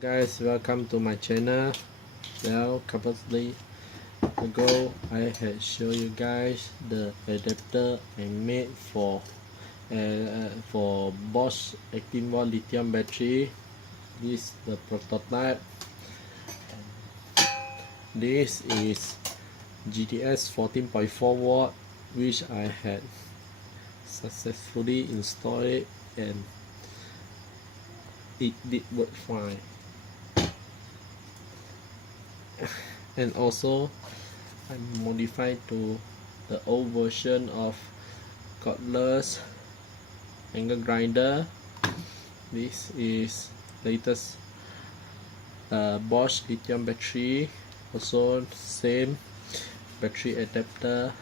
Guys, welcome to my channel. Well, couple of days ago I had shown you guys the adapter I made for Bosch 18-volt lithium battery. This is the prototype. This is GTS 14.4 watt, which I had successfully installed it and it did work fine. And also I modified to the old version of cordless angle grinder. This is latest Bosch lithium battery, also same battery adapter.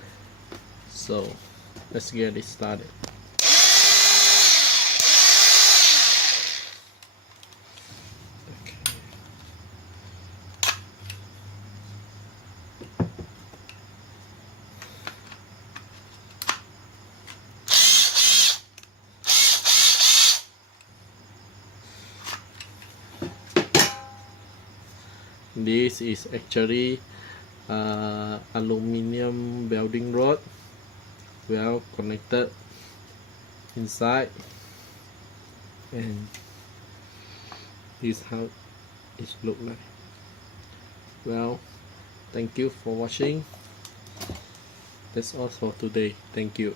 So let's get it started. This is actually aluminum welding rod, well connected inside, and this is how it looks like. Well, thank you for watching. That's all for today. Thank you.